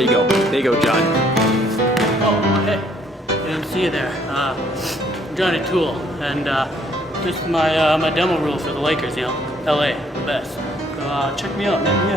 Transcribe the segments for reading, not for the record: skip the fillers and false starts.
There you go. There you go, John. Oh, hey. Didn't see you there. I'm Johnny Toole, and this is my demo reel for the Lakers, you know. LA, the best. So check me out, man. Yeah.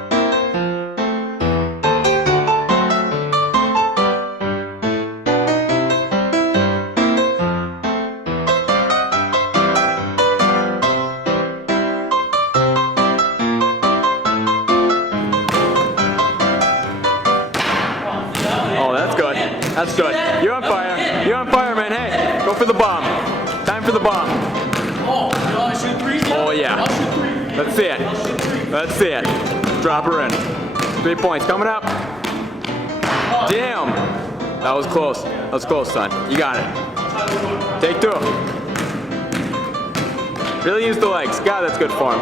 That's good. You're on fire. You're on fire, man. Hey, go for the bomb. Time for the bomb. Oh, you want to shoot three? Oh, yeah. I'll shoot three. Let's see it. Let's see it. Drop her in. 3 points coming up. Damn. That was close. That was close, son. You got it. Take two. Really use the legs. God, that's good form.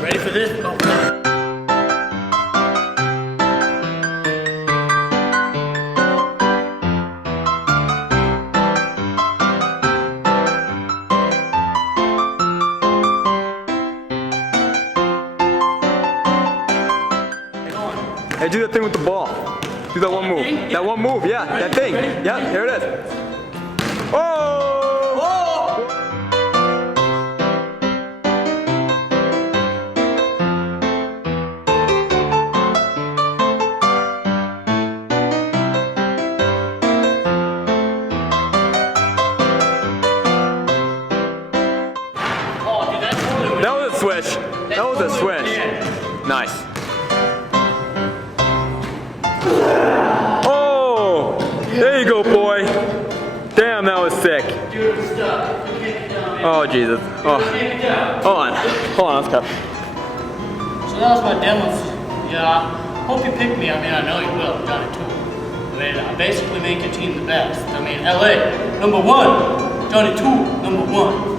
Ready for this? Oh. Hey, do that thing with the ball. Do that one move. That one move, yeah, that thing. Yeah, here it is. Oh! That was a swish. That was a swish. Nice. Oh! There you go, boy. Damn, that was sick. Oh, Jesus. Oh. Hold on. Hold on, let's go. So that was my demos. Yeah, hope you pick me. I mean, I know you will, Johnny Toole. I mean, I basically make your team the best. I mean, LA, #1. Johnny Toole, #1.